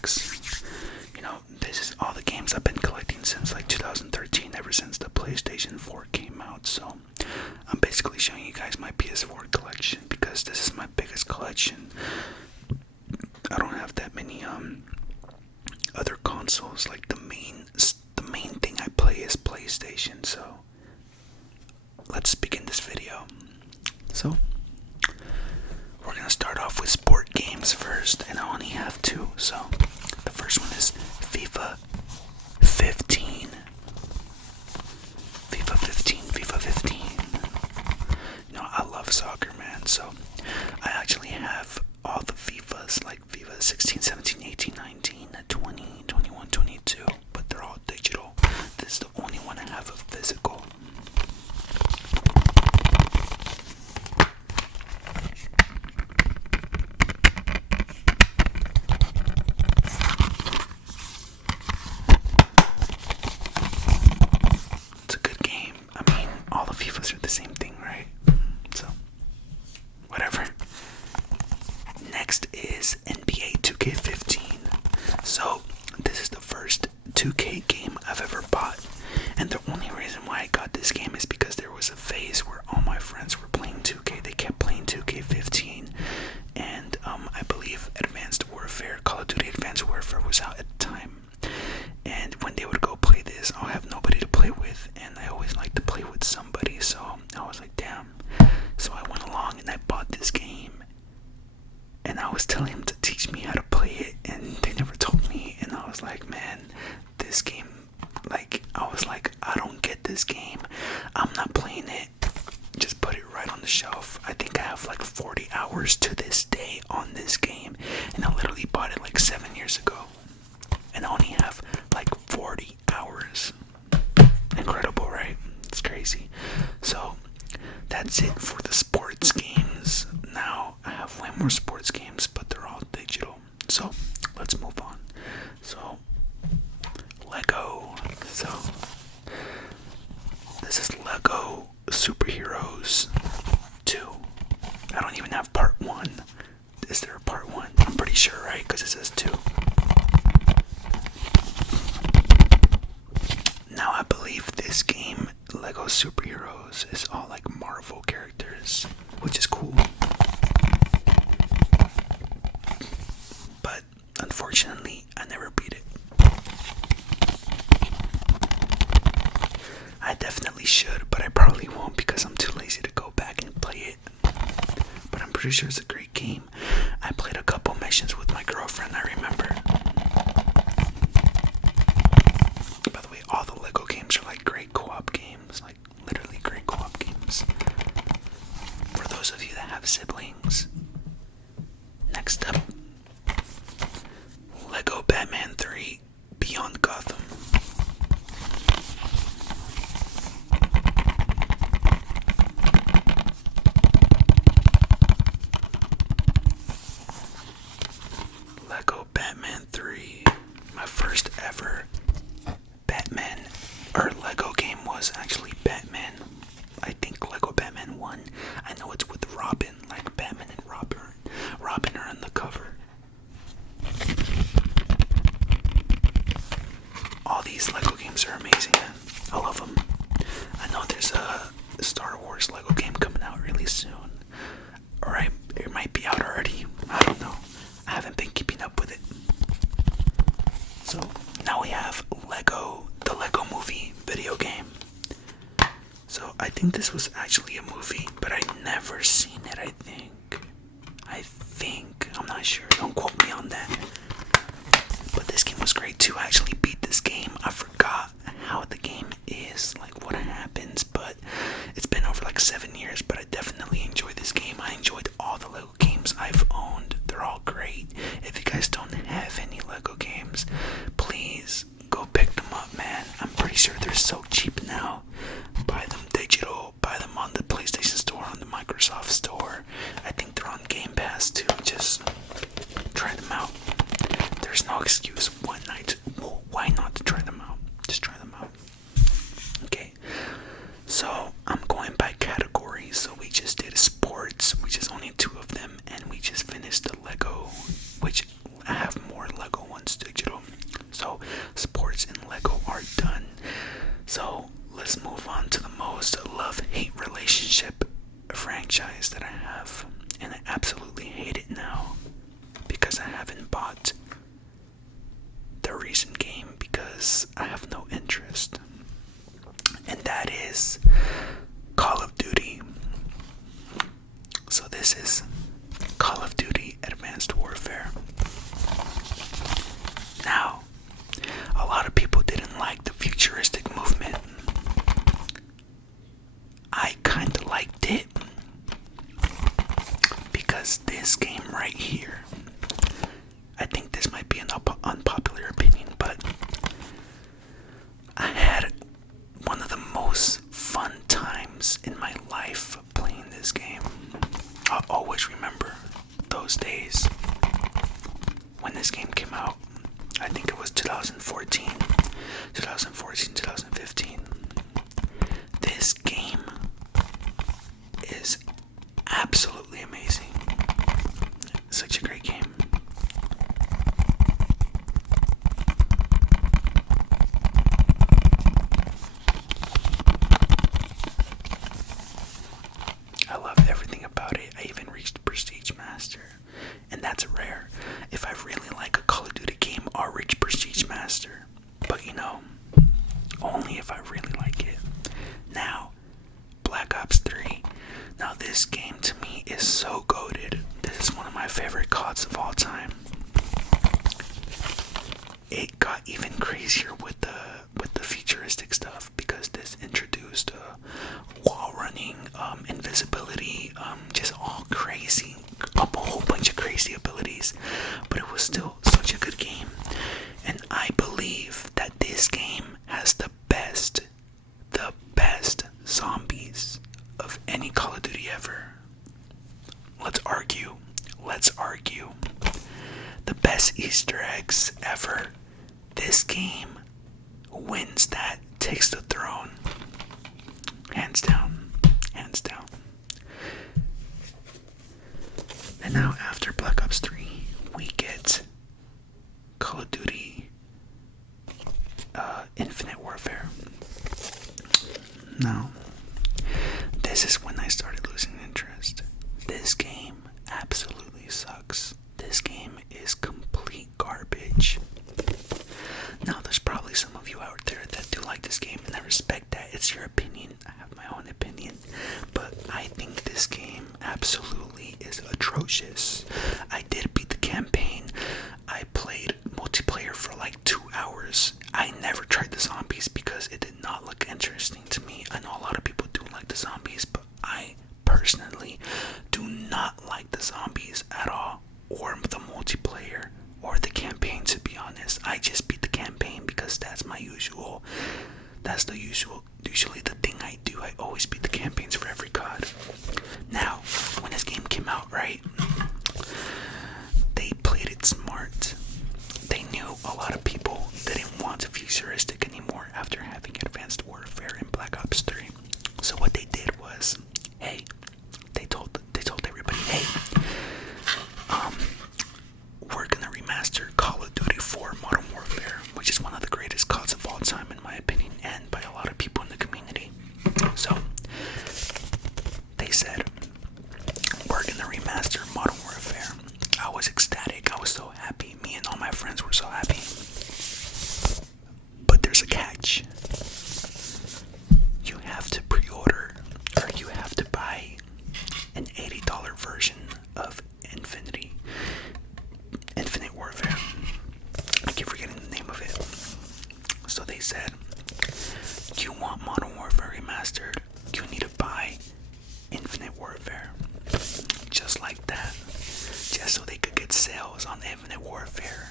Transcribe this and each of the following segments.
packs. This is all the games I've been collecting since like 2013, ever since the PlayStation 4 came out. So I'm basically showing you guys my PS4 collection because this is my biggest collection. I don't have that many other consoles. Like the main thing I play is PlayStation. So let's begin this video. So we're gonna start off with sport games first, and I only have two. So the first one is FIFA 15. FIFA 15. I love soccer, man. So I actually have all the FIFAs, like FIFA 16, 17, 18, 19, 20, 21, 22, but they're all digital. This is the only one I have a physical. It's a good game. I mean, all the FIFAs are the same thing, right? So, whatever. Next is NBA 2K15. So, this is the first 2K game I've ever bought. And the only reason why I got this game is because there was a phase where all my friends were playing 2K. They kept playing 2K15. And I believe Call of Duty Advanced Warfare was out at the time. And when they would go play this, I'll have nobody to play with. And I always like to play with somebody. So I was like, damn. So I went along and I bought this game. And I was telling him to teach me how to play it, and they never told me. And I was like, man, this game, I don't get this game. I'm not playing it. Just put it right on the shelf. I think I have like 40 hours to this day on this game, and I literally bought it like 7 years ago, and I only have like 40 hours. Incredible, right? It's crazy. So that's it for the sports games. Now I have way more sports games, but they're all digital. So let's move on. So Lego. So this is Lego Superheroes 2. I don't even have part 1. Is there a part 1? I'm pretty sure, right? Because it says 2. Now I believe this game, Lego Superheroes, is all like Marvel characters, which is cool. But unfortunately, I never beat it. I definitely should, but I probably won't because I'm too lazy to go back and play it. But I'm pretty sure it's a great game. I played a couple missions with my girlfriend, I remember. By the way, all the Lego games are like great co-op games, like literally great co-op games. For those of you that have siblings. Next up, Lego Batman 3 Beyond Gotham. Lego Batman 3. My first ever Lego game was actually Batman. I think Lego Batman 1. I know it's with Robin, like Batman and Robin are on the cover. All these Lego games are amazing, man. I love them. I know there's a Star Wars Lego game coming out really soon. Or it might be out already. I don't know. I haven't been keeping up with it. So now we have the Lego Movie video game. So I think this was actually a movie, but I never seen it. I think I'm not sure. Don't quote me on that. But this game was great too. I actually beat this game. I forgot how the game is, like what happens, but it's been over like 7 years. But I definitely enjoyed this game. I enjoyed all the Lego games I've owned. They're all great. If you guys don't have any Lego games, please go pick them up, man. I'm pretty sure they're so cheap now. Buy them digital, buy them on the PlayStation Store, on the Microsoft Store. I think they're on Game Pass too. Just try them out. There's no excuse why not to try them out. Just try them out. Okay, so I'm going by categories. So we just did sports, which is only 2 of them, and we just finished the Lego, which I have more Lego ones worship a franchise that I have, and I absolutely hate it now because I haven't bought the recent game because I have no interest. And that is Call of Duty. So this is Call of Duty Advanced Warfare. Now, a lot of people didn't like the futuristic movement. I kinda liked it because this game right here, I think this might be an unpopular opinion, but I had one of the most fun times in my life playing this game. I'll always remember those days when this game came out. I think it was 2014, 2015. This game is absolutely amazing. Such a great game. I love everything about it. I even reached Prestige Master, and that's rare. If I really like a Call of Duty game, I'll reach Prestige Master, but only if I really like it. Now, Black Ops 3. Now this game to me is so goated. This is one of my favorite CODs of all time. It got even crazier with the futuristic stuff because this introduced wall running, invisibility, just all crazy, a whole bunch of crazy abilities. But it was still such a good game, and I believe that this game has the best zombies of any Call of Duty ever. Let's argue. The best Easter eggs ever. This game wins that, takes the throne. Hands down. And now after Black Ops 3, we get Call of Duty Infinite Warfare. Now, this is when I started losing interest. This game absolutely sucks. This game is complete garbage. Now, there's probably some of you out there that do like this game, and I respect that. It's your opinion. I have my own opinion. But I think this game absolutely is atrocious. I did beat the campaign. I played multiplayer for like 2 hours. I never tried the zombies because it did not look interesting to me. I know a lot of people do like the zombies, but I personally do not like the zombies at all, or the multiplayer, or the campaign, to be honest. I just beat the campaign because that's usually the thing I do. I always beat the campaigns for every COD. Now, when this game came out, right, they played it smart. They knew a lot of people didn't want futuristic anymore after having Advanced Warfare in Black Ops 3. So what they did was, hey, they told everybody, hey, we're gonna remaster Call of Duty 4 Modern Warfare, which is one of the greatest CODs of all time in my opinion, and by a lot of people in the community. So they said, we're gonna remaster Modern Warfare. I was ecstatic. I was so happy. Me and all my friends were so happy. But there's a catch. You have to pre-order, or you have to buy an $80 version of Infinite Warfare. I keep forgetting the name of it. So they said, you want Modern Warfare remastered, you need to buy Infinite Warfare. Just like that. Just so they could get sales on Infinite Warfare.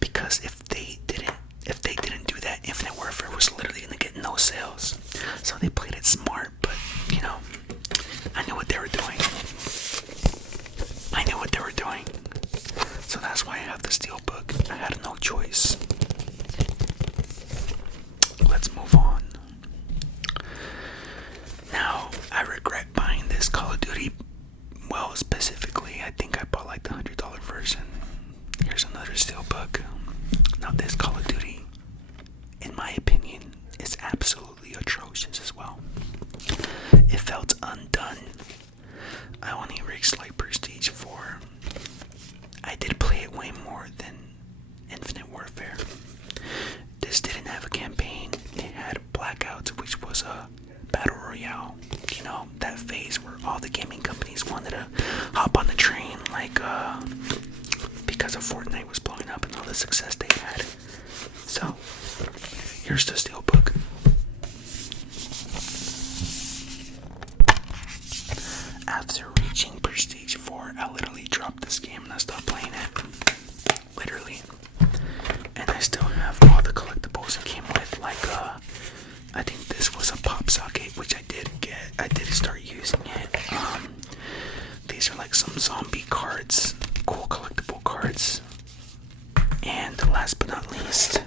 Because if they didn't do that, Infinite Warfare was literally gonna get no sales. So they played it smart, but I knew what they were doing. So that's why I have the Steelbook. I had no choice. Let's move on. Now, I regret buying this Call of Duty. Well, specifically, I think I bought like the $100 version. Here's another Steelbook. Now, this Call of Duty, in my opinion, is absolutely atrocious as well. It felt that phase where all the gaming companies wanted to hop on the train, like, because of Fortnite was blowing up and all the success they had. So, here's the Steelbook. After reaching Prestige 4, I literally dropped this game and I stopped playing it. Literally. And I still have all the collectibles it came with, like, I think this was a pop socket, which I did get. I did start using it. These are like some zombie cards, cool collectible cards. And last but not least,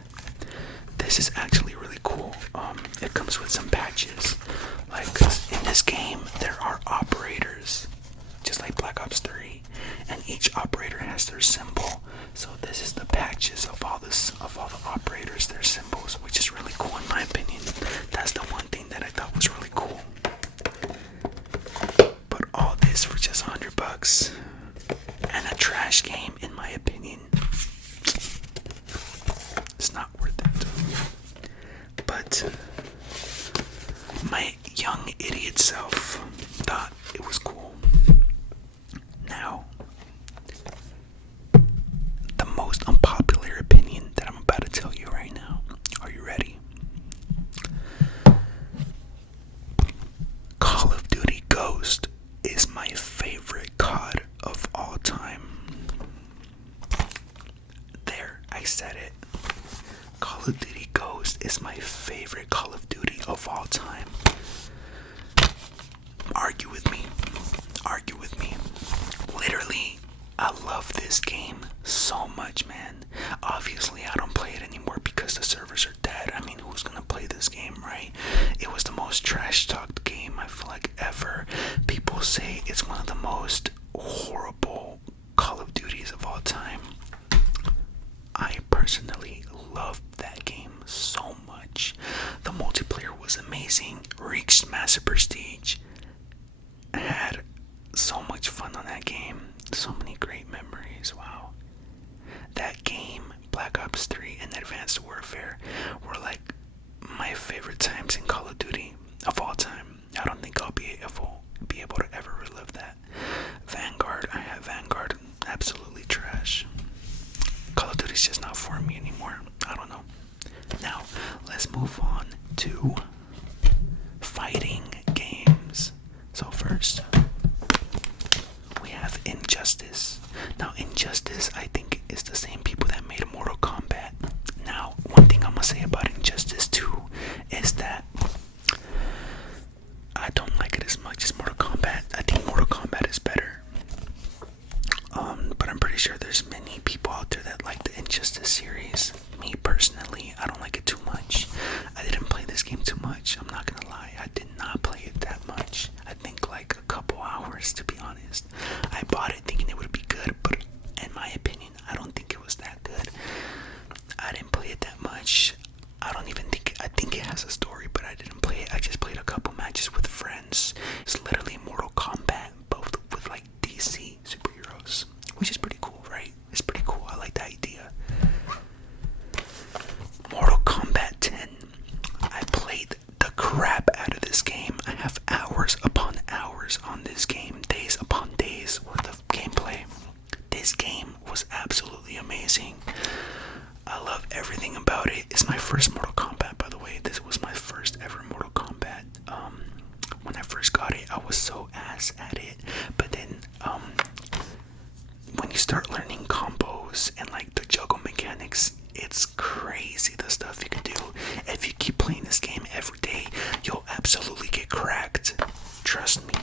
this is actually really cool. It comes with some patches. Like, in this game, there are operators, just like Black Ops 3, and each operator has their symbol. So this is the patches of all the operators, their symbols, which is really cool in my opinion. That's the one thing that I thought was really cool. But all this for just $100 and a trash game, in my opinion. It's not worth it. But my young idiot self thought it was cool. Now, the most unpopular opinion that I'm about to tell you right now. Are you ready? Call of Duty Ghost is my favorite COD of all time. There, I said it. Call of Duty Ghost is my favorite Call of Duty of all time. Argue with me. Argue with me. Literally, I love this game so much, man. Obviously, I don't play it anymore because the servers are dead. I mean, who's gonna play this game, right? It was the most trash-talked game I feel like ever. People say it's one of the most horrible Call of Duties of all time. I personally loved that game so much. The multiplayer was amazing. Reached Massive Prestige. I had so much fun on that game. So many great memories. Wow. That game, Black Ops 3 and Advanced Warfare, were like my favorite times in Call of Duty of all time. I don't think I'll be able to ever relive that. Vanguard, I have Vanguard. Absolutely trash. Call of Duty's just not for me anymore. I don't know. Now, let's move on to fighting games. So first, we have Injustice. Now, Injustice, I think, is the same people that made Mortal Kombat. Now, one thing I'm gonna say about Injustice 2 is that I don't like it as much as Mortal Kombat. I think Mortal Kombat is better. But I'm pretty sure there's many people out there that like the Injustice series. Me personally, I don't like it too much. I didn't play this game too much. I'm not gonna lie. I did not play it that much. I think like a couple hours, to be honest. I bought it thinking it would be good, but in my opinion, I don't think it was that good. I didn't play it that much. I think it has a story, but I didn't play it. I just played a couple matches with friends. It's literally Mortal Kombat, both with like DC superheroes, which is pretty cool, right? It's pretty cool. I like the idea. Mortal Kombat 10. I played the crap out of this game. I have hours upon hours on this game, days upon days worth of gameplay. This game was absolutely amazing. I love everything about it. It's my first Mortal Kombat, by the way. This was my first ever Mortal Kombat. When I first got it, I was so ass at it. But then, when you start learning combos and like the juggle mechanics, it's crazy the stuff you can do. If you keep playing this game every day, you'll absolutely get cracked. Trust me.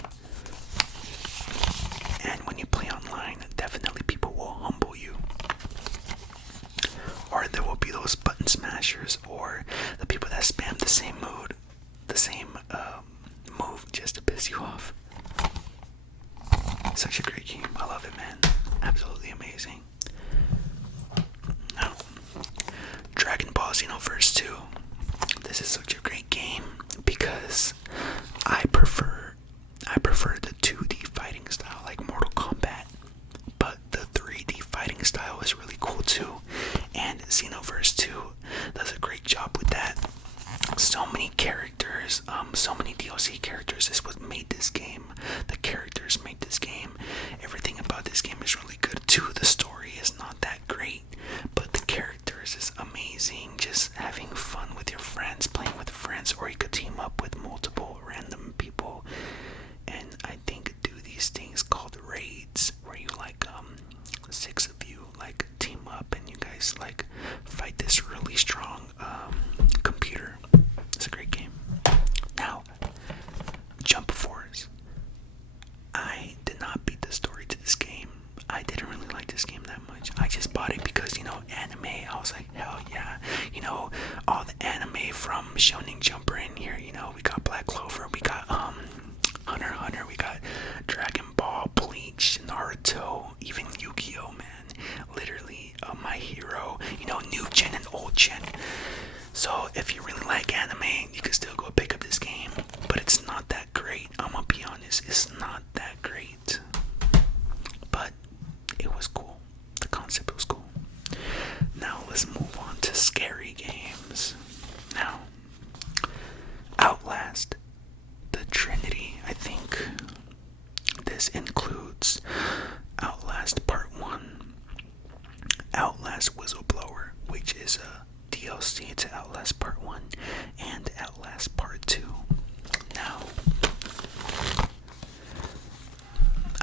And when you play online, definitely people will humble you. Or there will be those button smashers, or the people that spam the same move just to piss you off. Such a great game. I love it, man. Absolutely amazing. Now, Dragon Ball Xenoverse 2. This is such a great game because I prefer the 2D fighting style like Mortal Kombat, but the 3D fighting style is really cool too, and Xenoverse 2 does a great job with that. So many characters, so many DLC characters. This was made Shonen Jumper in here. We got Black Clover, we got Hunter x Hunter, we got Dragon Ball, Bleach, Naruto, even Yu-Gi-Oh, man. Literally, My Hero, new gen and old gen. So if you really like anime, you can still go pick up this game, but it's not that great. I'm gonna be honest, it's not that great, but it was cool. The concept was cool. Now let's move on to scary games. Now, Outlast, the Trinity. I think this includes Outlast Part 1, Outlast Whistleblower, which is a DLC to Outlast Part 1, and Outlast Part 2. Now,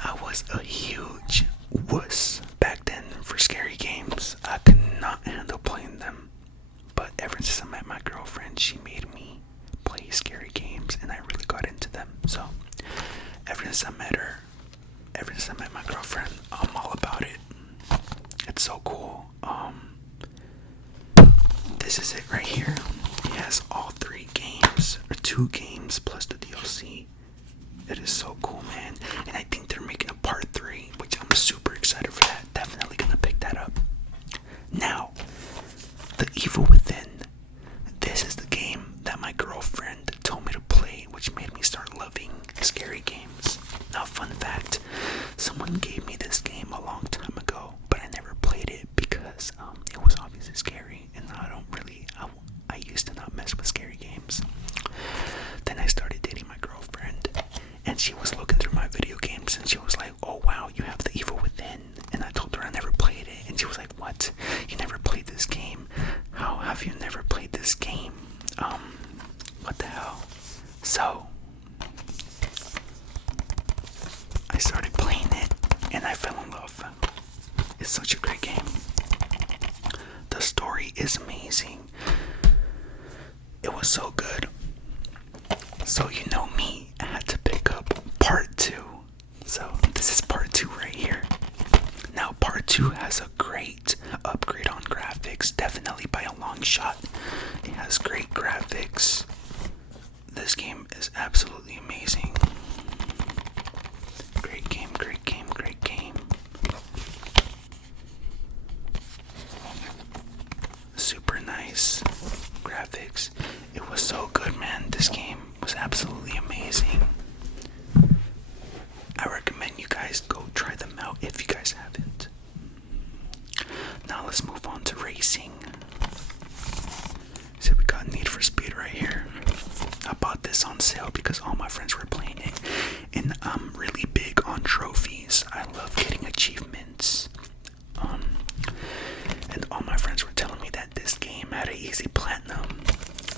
I was a huge wuss back then for scary games. I could not handle playing them. But ever since I met my girlfriend, she made me play scary games, and I really got into them. So, ever since I met my girlfriend, I'm all about it. It's so cool. This is it right here. It has all 3 games, or 2 games plus the DLC. It is so cool, man. And I think they're making a part 3, which I'm super excited for that. Definitely gonna pick that up. Now, The Evil Within. This is the game that my girlfriend told me to play, which made me start loving scary games. Now, fun fact, someone gave me this game a long time ago, but I never played it because it was obviously scary, and I used to not mess with scary games. Then I started dating my girlfriend, and she was looking through my video games, and she was like, "Oh wow, you have The Evil Within." And I told her I never played it, and she was like, "What? You never played this game? How have you never played this game? What the hell?" So I started playing it, and I fell in love. It's such a great game. The story is amazing. It was so good. So you know me, I had to pick up part 2. So this is part 2 right here. Now part 2 has a great upgrade on graphics, definitely by a long shot. It has great graphics. This game is absolutely amazing. Great game, great game, great game. Super nice graphics. It was so good, man. This game was absolutely amazing. I recommend you guys go try them out if you guys haven't. Now let's move on to racing. So we got Need for Speed right here. I bought this on sale because all my friends were playing it, and I'm really big on trophies. I love getting achievements. And all my friends were telling me that this game had an easy platinum.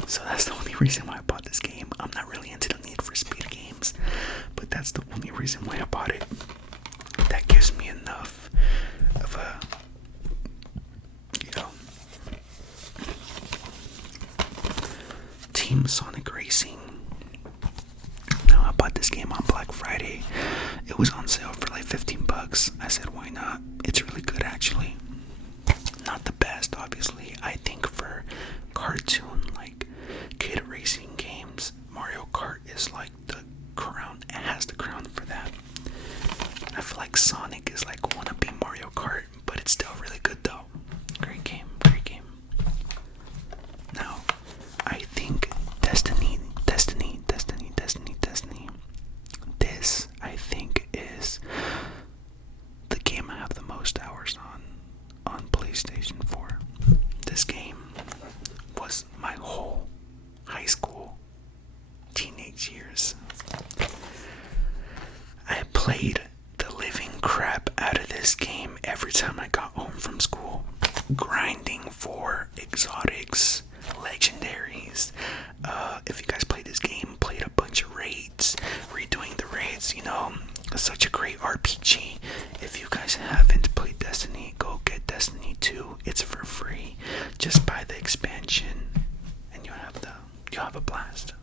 So that's the only reason why I bought this game. I'm not really into the Need for Speed games, but that's the only reason why I bought it. That gives me enough of a, Team Sonic Racing. Now I bought this game on Black Friday. It was on sale for like $15. I said, why not? It's really good, actually. Not the best, obviously. I think for cartoon, like kid racing games, Mario Kart is like the crown. It has the crown for that. I feel like Sonic is like wannabe Mario Kart, but it's still really good though. Great game, great game. Now, I think Destiny. This, I think, is the game I have the most hours on PlayStation 4. This game was my whole high school, teenage years. I played the living crap out of this game every time I got home from school, grinding for exotics, legendaries. If you guys played this game, played a bunch of raids, redoing the raids, it's such a great RPG. If you guys haven't played Destiny, go get Destiny 2. It's for free. Just buy the expansion and you'll have a blast.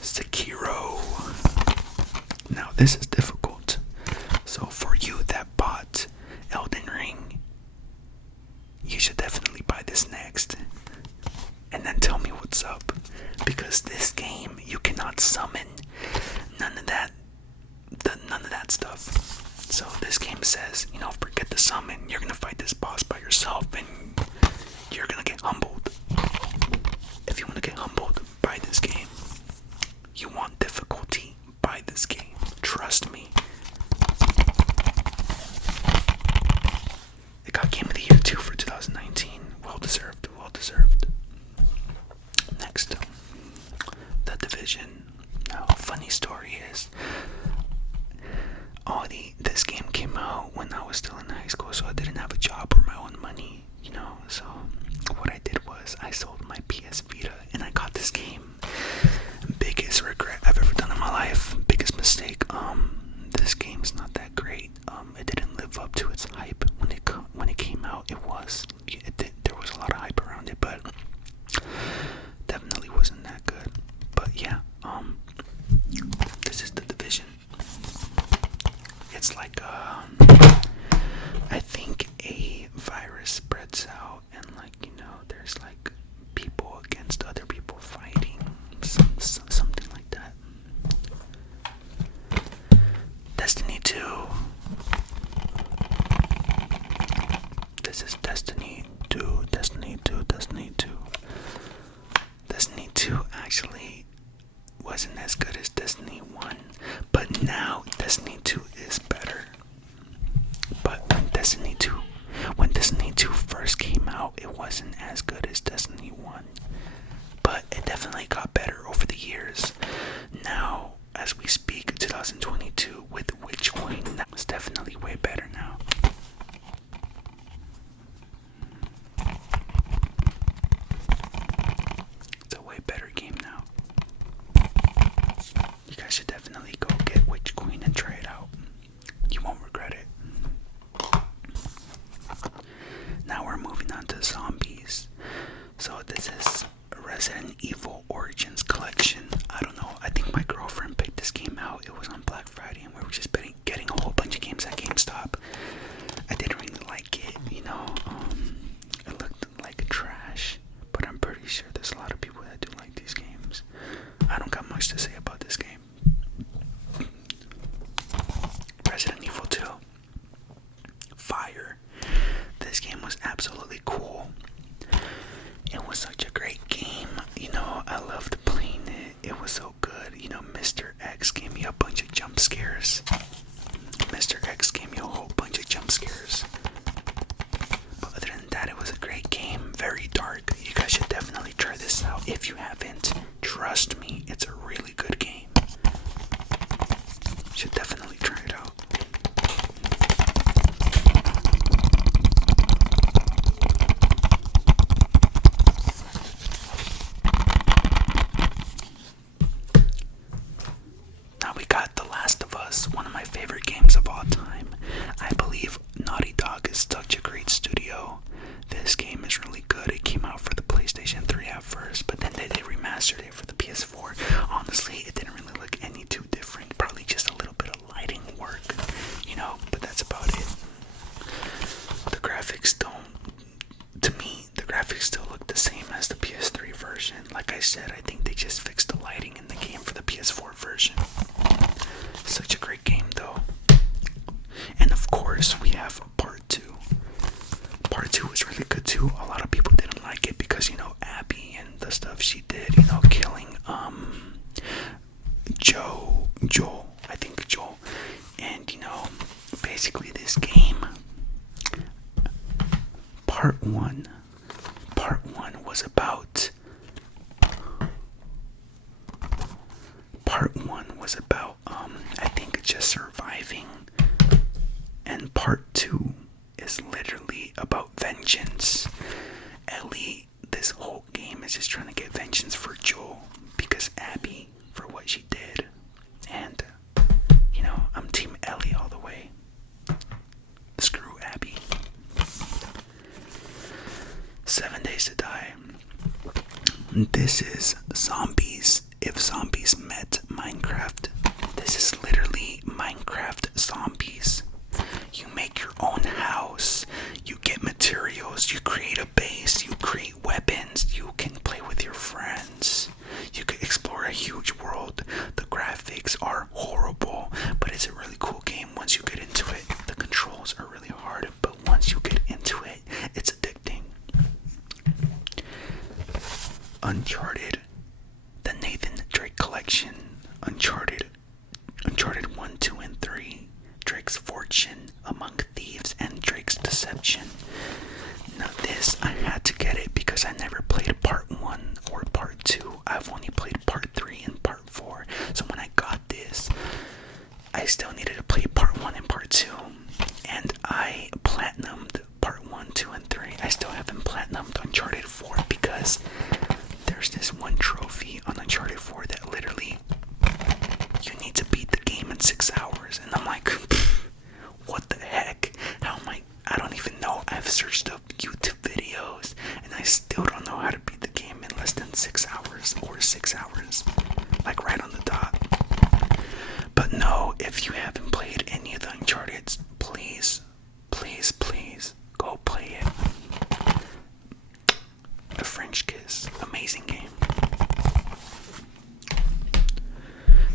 Sekiro. Now this is difficult. So for you that bought Elden Ring, you should definitely buy this next. you want difficulty, buy this game. Trust me. It got Game of the Year too for 2019. Well deserved, well deserved. Next, The Division. Now, funny story is, this game came out when I was still in high school, so I didn't have a job or my own money, so what I did was I sold my PS Vita and I got this game. Biggest regret I've ever done in my life. Biggest mistake. This game's not that great. It didn't live up to its hype when it came out. There was a lot of hype around it, but definitely wasn't that good. But yeah, this is The Division. It's like I think a virus spreads out, and there's like people against other people fighting, something like that. Destiny 2. This is Destiny 2. Destiny 2 actually wasn't as good as Destiny 1, but now Destiny 2 is better. But when Destiny 2 first came out, it wasn't as good as Destiny 1. But it definitely got better over the years. Now, as we speak, 2022 with Witchcoin, that was definitely way better now. It's a way better game now. You guys should definitely go get Witchcoin and try it out. You won't regret it. Now we're moving on to zombies. So this is Resident Evil Origins Collection. I don't know. I think my girlfriend picked this game out. It was on Black Friday, and we were just getting a whole bunch of games at GameStop. I didn't really like it. It looked like trash, but I'm pretty sure there's a lot of people that do like these games. I don't got much to say about this game. Resident Evil 2. Fire. This game was absolutely cool. It was such a great game. I loved playing it. It was so good. Mr. X gave me a bunch of jump scares. Mr. X gave me a whole bunch of jump scares. But other than that, it was a great game. Very dark. You guys should definitely try this out. If you haven't, trust me, it's a really good game. You should definitely try it out. Now we got The Last of Us, one of my favorite games of all time. I believe Naughty Dog is such a great studio. This game is really good. It came out for the PlayStation 3 at first, but then they remastered it for the PS4. Honestly, it didn't really look any too different. Probably just a little bit of lighting work, but that's about it. The graphics the graphics still look the same as the PS3 version. Like I said, I think they just fixed the lighting in the game for the PS4 version. Such a great game though. And of course we have part 2. Part 2 was really good too. A lot of people didn't like it because Abby and the stuff she did, killing Joel, and basically this game, part one was about I think just surviving, and part 2 is literally about vengeance. Ellie, this whole game is just trying to get vengeance for Joel because Abby, for what she did. And I'm team Ellie all the way. Screw Abby. 7 Days to Die. This is zombies. If zombies met Minecraft, this is literally Minecraft zombies. You make your own house, you get materials, you create a base, you create weapons, you can play with your friends, you can explore a huge Uncharted, Uncharted 1, 2, and 3, Drake's Fortune, Among Thieves, and Drake's Deception. Now this, I had to get it because I never played part 1 or part 2. I've only played part 3 and part 4. So when I got this, I still needed to play part 1 and part 2. And I platinumed part 1, 2, and 3. I still haven't platinumed Uncharted 4 because there's this one trophy on Uncharted 4 that literally you need to beat the game in 6 hours. And I'm like, what the heck? How am I don't even know. I've searched up YouTube videos and I still don't know how to beat the game in less than 6 hours or 6 hours. Like right on the dot. But no, if you haven't played any of the Uncharted's, please, please, please go play it. The French Kiss, amazing game.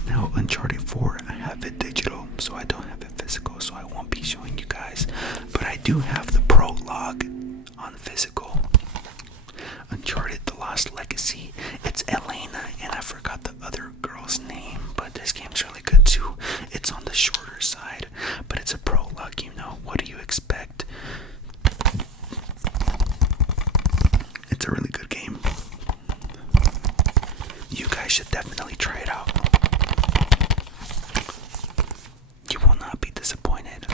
Now Uncharted 4, I have it digital, so I don't have it physical, so I won't be showing you guys. But I do have the prologue on physical. Uncharted The Lost Legacy. It's Elena, and I forgot the other girl's name, but this game's really good too. It's on the shorter side, but it's a prologue, you know. What do you expect? It's a really good game. You guys should definitely try it out. You will not be disappointed.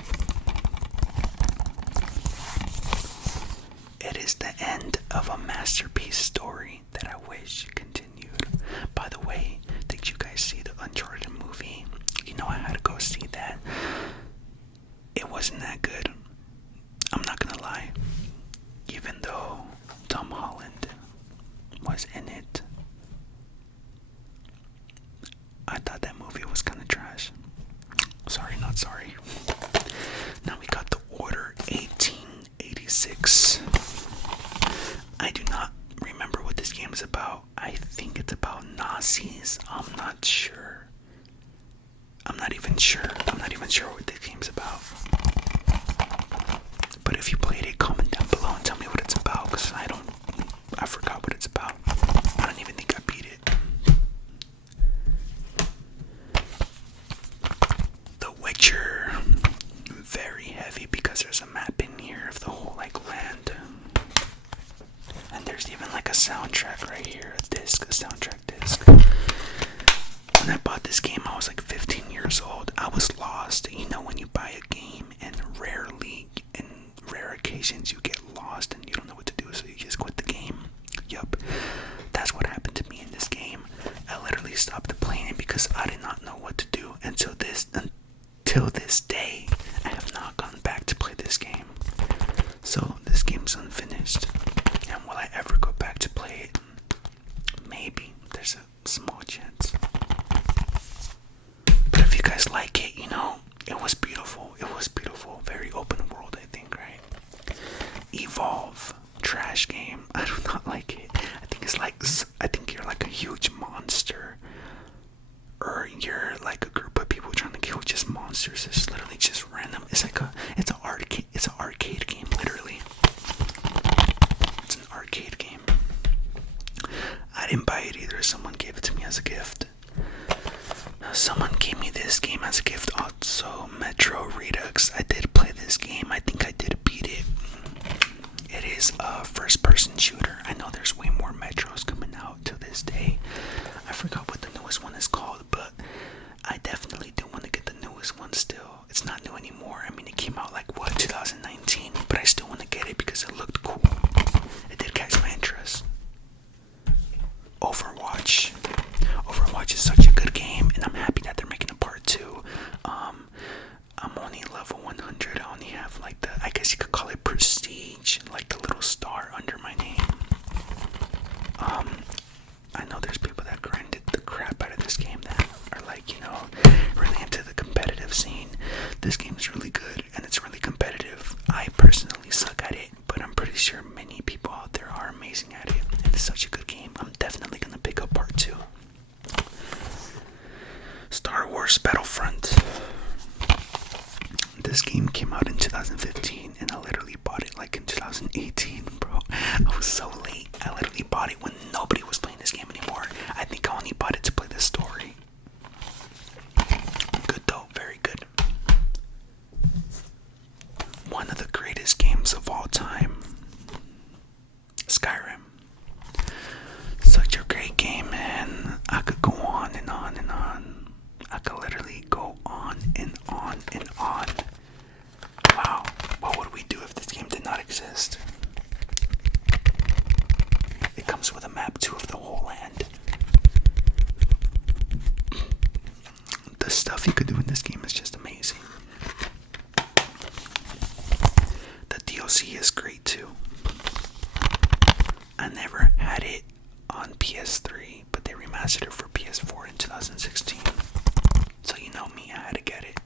It is the end of a masterpiece story that I wish continued. By the way, did you guys see the Uncharted movie? You know, I had to go see that. It wasn't that good. I'm not gonna lie. Even though Tom Holland was in it, I thought that movie was kind of trash. Sorry, not sorry. Now we got The Order 1886. I do not remember what this game is about. I think it's about Nazis. I'm not sure. I'm not even sure what this game's about. But if you played it, comment down below and tell me what it's about, because I forgot what it's about. I don't even think I beat it. The Witcher. Very heavy because there's a map in here of the whole land. And there's even a soundtrack right here, a soundtrack disc. When I bought this game, I was 15 years old. I was lost. You know, when you buy a game and in rare occasions you get lost and you don't know what to do, so you just quit the game. Yup, that's what happened to me in this game. I literally stopped playing it because I did not know what to do until this day. I have not gone back to play this game. So this game's unfinished. And will I ever go back to play it? Maybe. There's a small chance. But if you guys like it, you know, it was beautiful. It was beautiful. Very open world, I think, right? Evolve. Trash game. I do not like it. I think you're a huge monster. Or you're a group of people trying to kill just monsters. It's literally just random. It's an arcade game, literally. It's an arcade game. I didn't buy it either. Someone gave it to me as a gift. Someone gave me this game as a gift also. Metro Redux. I did play this game. I think I did beat it. It is a first-person shooter. I know there's way more Metros coming out to this day. I forgot what the newest one is called, but I definitely do want to get the newest one still. It's not new anymore. I mean, it came out 2019, but I still want to get it because it looked cool. It did catch my interest. Overwatch. Overwatch is such a good game, and I'm happy that they're making a part 2. I'm only level 100. I only have I guess you could call it prestige, the little star under my name. I know there's people that grinded the crap out of this game that are really into the competitive scene. This game is really good and it's really competitive. I personally suck at it, but I'm pretty sure many people out there are amazing at it. And it's such a good game. I'm definitely gonna pick up part 2. Star Wars Battlefront. This game came out in 2015 and I literally bought it in 2018, bro. I was so late. I literally bought it when nobody was playing this game anymore. I think I only bought it to play the story. you could do in this game is just amazing. The DLC is great too. I never had it on PS3, but they remastered it for PS4 in 2016. So you know me, I had to get it.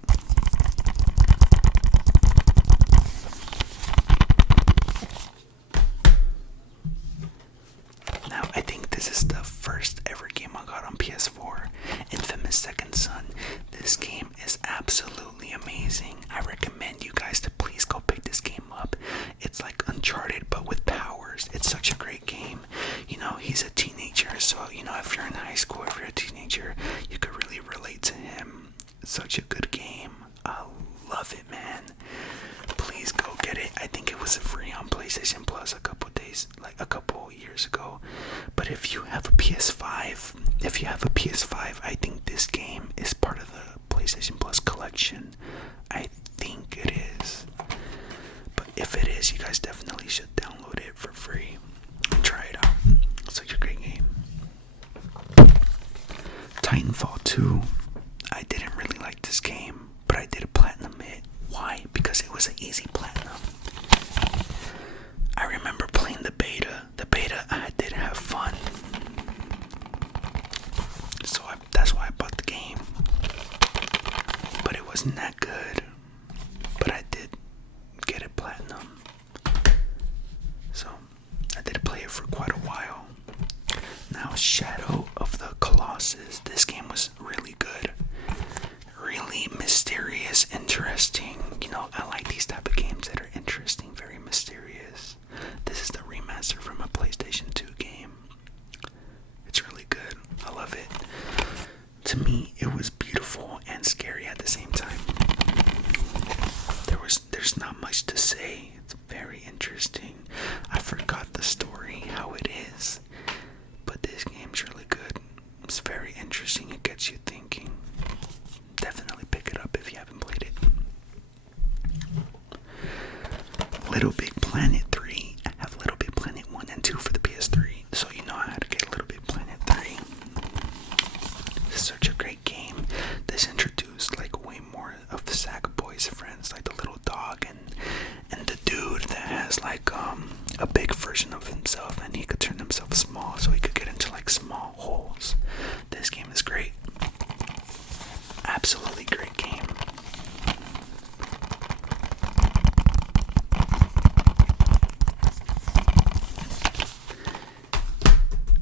Now, I think this is the first ever game I got on PS4, Infamous Second Son. This game is absolutely amazing. I recommend you guys to please go pick this game up. It's like Uncharted, but with powers. It's such a great game. You know, he's a teenager, so, you know, if you're in high school, if you're a teenager, you could really relate to him. It's such a good game. I love it, man. Please go get it. I think it was free on PlayStation Plus a couple years ago. But if you have a PS5, I think this game is part of the PlayStation Plus collection. I think it is. But if it is, you guys definitely should download it for free and try it out. It's such a great game. Titanfall 2. I didn't really like this game, but I did a platinum it. Why? Because it was an easy platinum. I remember playing the beta. I did have fun. So that's why I bought the game. But it wasn't that good. But I did get it platinum. So I did play it for quite a while. Now, Shadow of the Colossus. This game was really good. Really mysterious, interesting. You know, I like these type of games that are interesting, very mysterious. This is the remaster from a PlayStation 2 game. It's really good. I love it. To me, it was beautiful and scary at the same time. There's not much to say. It's very interesting. I forgot the story, how it is. But this game's really good. It's very interesting. It gets you thinking. Definitely pick it up if you haven't played it. Little Big Planet 3. I have Little Big Planet 1 and 2 for the PS3, so you know I had to get Little Big Planet 3. This is such a great game. This introduced like way more of the Sackboy's friends, like the little dog and the dude that has like a big version of himself, and he could turn himself small so he could get into like small holes. This game is great. Absolutely great game.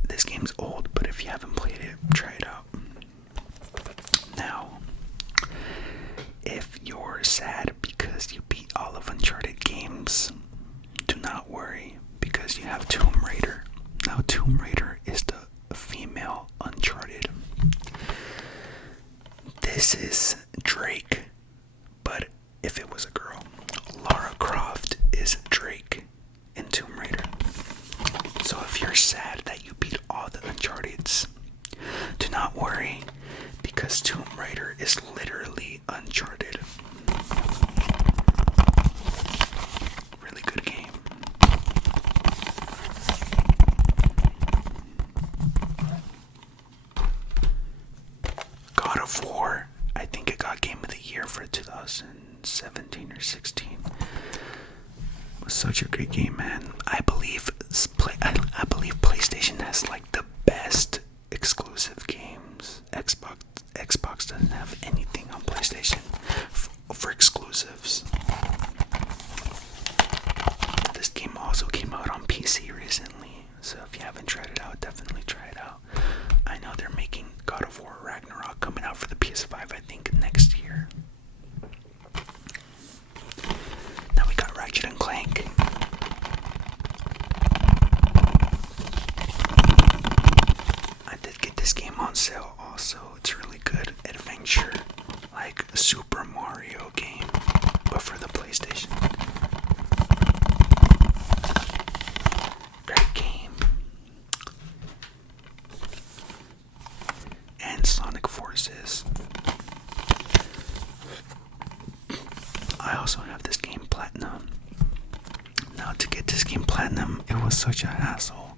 This game's old, but if you haven't played it, try it out. Now, if you're sad because you beat all of Uncharted games, do not worry, because you have Tomb Raider. Now, Tomb Raider is the female Uncharted. This is Drake, but if it was a girl, Lara Croft is Drake in Tomb Raider. So if you're sad that you beat all the Uncharteds, do not worry, because Tomb Raider is literally Uncharted. Really good game. God of War, I think it got Game of the Year for 2017 or 16. It was such a great game, man. I believe PlayStation has like the best exclusive games. Xbox doesn't have anything on PlayStation for exclusives. This game also came out on PC recently, so if you haven't tried it out, definitely try it out. I know they're making God of War Ragnarok coming out for the PS5, I think, next year. Now we got Ratchet and Clank. I did get this game on sale also. It's really good adventure, like a Super Mario game, but for the PlayStation. Great game. And Sonic Forces. I also have this game platinum. Now, to get this game platinum, it was such a hassle.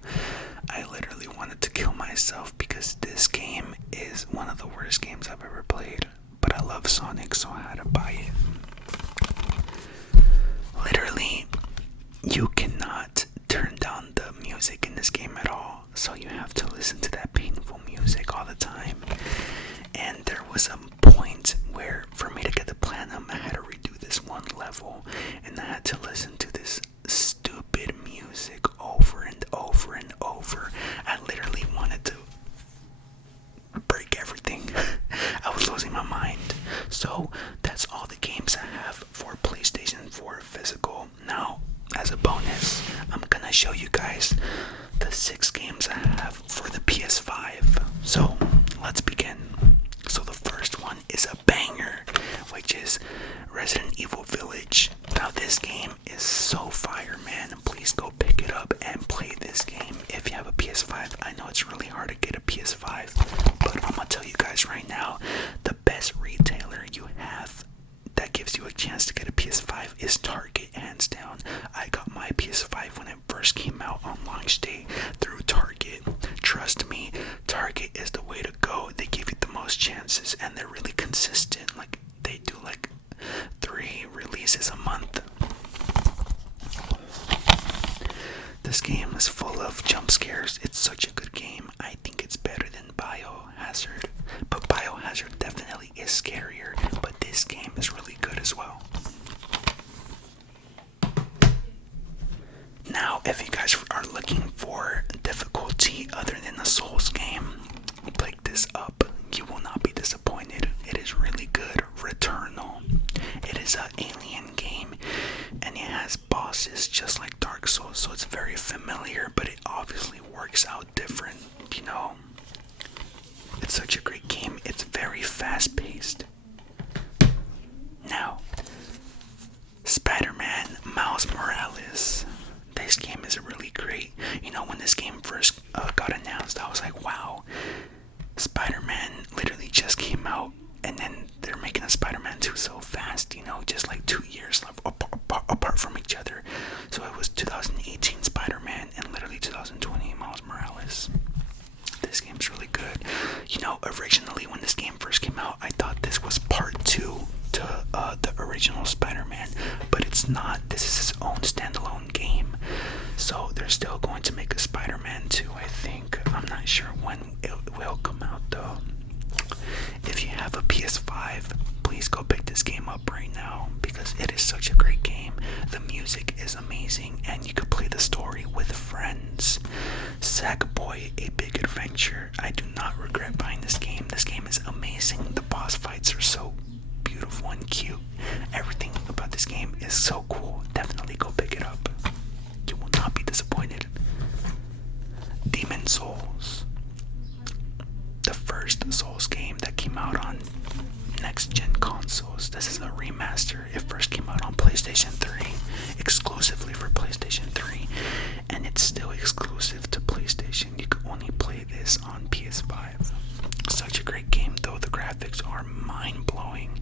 I literally wanted to kill myself because this game is one of the worst games I've ever played. But I I love Sonic, so I had to buy it. Literally, you cannot turn down the music in this game at all, so you have to listen to that painful music all the time. And there was a point where, for me to get the platinum, I had to redo this one level, and I had to listen to this stupid music over and over and over. I literally wanted to break everything. I was losing my mind. So that's all the games I have for PlayStation 4 physical. Now, as a bonus, I'm gonna show you guys the 6 games I have for the PS5. So let's begin. So the first one is a banger, which is Resident Evil Village. Now this game is so fire, man. Please go pick it up and play this game if you have a PS5. I know it's really hard to get a PS5, but I'm gonna tell you guys right now, the best retailer you have that gives you a chance to get a PS5 is Target, hands down. I got my PS5 when it first came out on launch day through Target. Trust me, Target is the way to go. They give you the most chances, and they're really consistent. Like, they do like 3 releases a month. This game is full of jump scares. It's such a good game. I think it's better than Biohazard, but Biohazard definitely is scarier, but this game is really good as well. Now, if you guys are looking for difficulty other than a Souls game, pick this up. You will not be disappointed. It is really good. Returnal. It is an alien game, and it has bosses just like Dark Souls, so it's very familiar, but it obviously works out different, you know. It's such a great game. It's very fast-paced. Now, Spider-Man Miles Morales. This game is really great. You know, when this game first got announced, I was like, wow, Spider-Man literally just came out, and then they're making a Spider-Man 2 so fast, you know, just like 2 years apart from each other. So it was 2018 Spider-Man and literally 2020 Miles Morales. This game's really good. You know, originally when this game first came out, I thought this was part 2 to the original Spider-Man, but it's not. This is his own standalone game. So they're still going to make a Spider-Man 2, I think. I'm not sure when it will come out though. If you have a PS5, please go pick this game up right now because it is such a great game. The music is amazing, and you could play the story with friends. Sackboy: A Big Adventure. I do not regret buying this game. This game is amazing. The boss fights are so beautiful and cute. Everything about this game is so cool. Definitely go pick it up. You will not be disappointed. Demon Souls. The first Souls game that came out on next-gen consoles. This is a remaster. It first came out on PlayStation 3, exclusively for PlayStation 3, and it's still exclusive to PlayStation. You can only play this on PS5. Such a great game, though. The graphics are mind-blowing.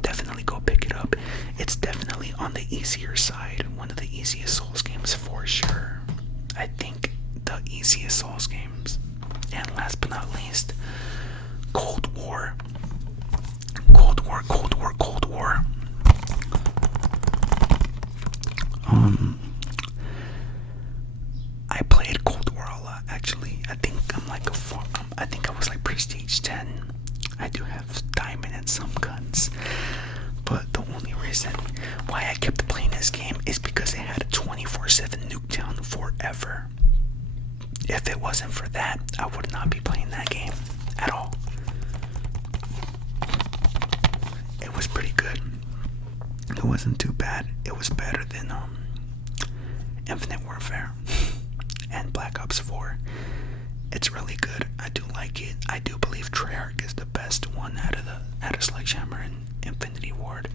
Definitely go pick it up. It's definitely on the easier side. One of the easiest Souls games for sure. I think the easiest Souls games. And last but not least, Cold War. Cold War, Cold War, Cold War. I played Cold War a lot, actually. I think I think I was like Prestige 10. I do have diamond and some guns. But the only reason why I kept playing this game is because it had a 24/7 Nuketown forever. If it wasn't for that, I would not be playing that game at all. It was pretty good. It wasn't too bad. It was better than Infinite Warfare and Black Ops 4. It's really good. I do like it. I do believe Treyarch is the best one out of Sledgehammer and Infinity Ward.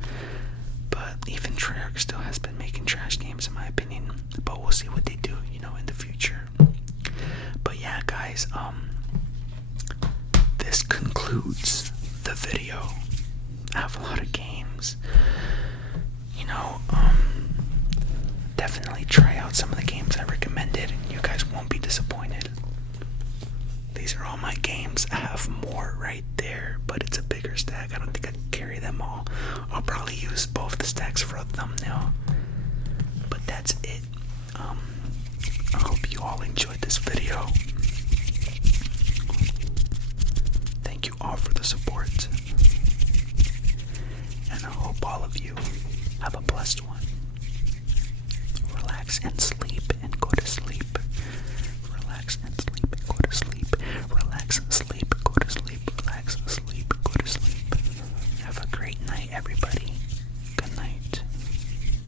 But even Treyarch still has been making trash games, in my opinion. But we'll see what they do, you know, in the future. But yeah, guys, this concludes the video. I have a lot of games. You know, definitely try out some of the games I recommended, and you guys won't be disappointed. These are all my my games, I have more right there, but it's a bigger stack. I don't think I can carry them all. I'll probably use both the stacks for a thumbnail, but that's it. I hope you all enjoyed this video. Thank you all for the support, and I hope all of you have a blessed one. Relax and sleep.